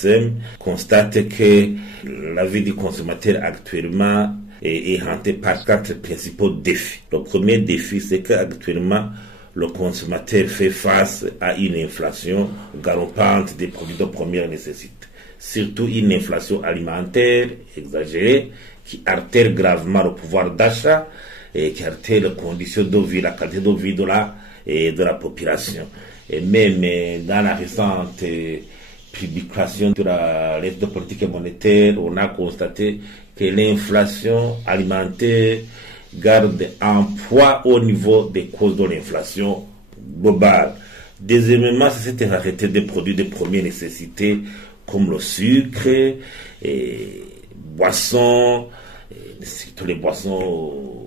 PASSEM constate que la vie du consommateur actuellement est hantée par 4 principaux défis. Le premier défi, c'est qu'actuellement, le consommateur fait face à une inflation galopante des produits de première nécessité. Surtout une inflation alimentaire exagérée qui altère gravement le pouvoir d'achat et qui altère les conditions de vie, la qualité de vie de la population. Et même dans la récente publication de la lettre de politique monétaire, on a constaté que l'inflation alimentaire garde un poids au niveau des causes de l'inflation globale. Deuxièmement, c'est cette rareté des produits de première nécessité comme le sucre, et boissons, surtout les boissons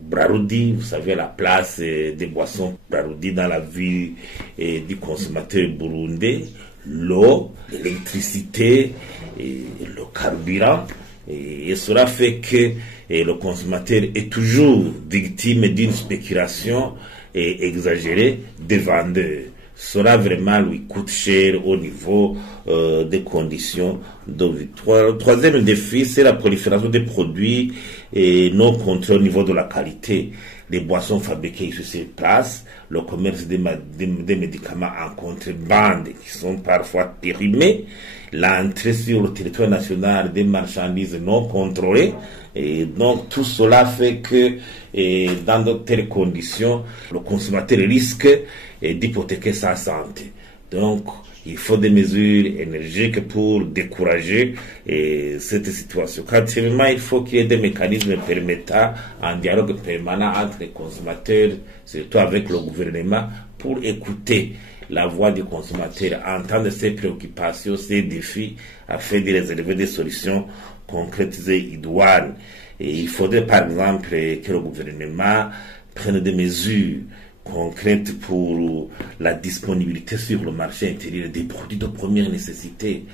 Braroudi. Vous savez la place des boissons Braroudi dans la vie du consommateur burundais, l'eau, l'électricité, le carburant. Et cela fait que le consommateur est toujours victime d'une spéculation exagérée des vendeurs. Cela vraiment lui coûte cher au niveau des conditions de vie. Le troisième défi, c'est la prolifération des produits non contrôlés au niveau de la qualité. Les boissons fabriquées sur place, le commerce des médicaments en contrebande qui sont parfois périmés, l'entrée sur le territoire national des marchandises non contrôlées. Et donc tout cela fait que dans de telles conditions, le consommateur risque d'hypothéquer sa santé. Donc il faut des mesures énergiques pour décourager cette situation. Quatrièmement, il faut qu'il y ait des mécanismes permettant un dialogue permanent entre les consommateurs, surtout avec le gouvernement, pour écouter la voix du consommateur, entendre ses préoccupations, ses défis, afin de les élever des solutions concrètes et idoines. Et il faudrait par exemple que le gouvernement prenne des mesures concrètes pour la disponibilité sur le marché intérieur des produits de première nécessité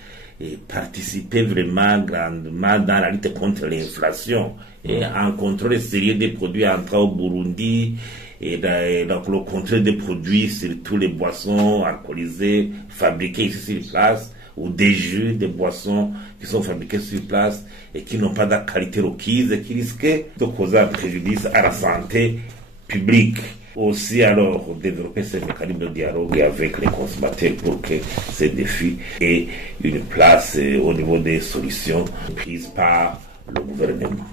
et participer vraiment grandement dans la lutte contre l'inflation et en contrôle sérieux des produits entrant au Burundi et donc le contrôle des produits, surtout les boissons alcoolisées fabriquées ici sur place ou des jus, des boissons qui sont fabriquées sur place et qui n'ont pas de qualité requise et qui risquent de causer un préjudice à la santé publique. Aussi, alors, développer ces mécanismes de dialogue avec les consommateurs pour que ces défis aient une place au niveau des solutions prises par le gouvernement.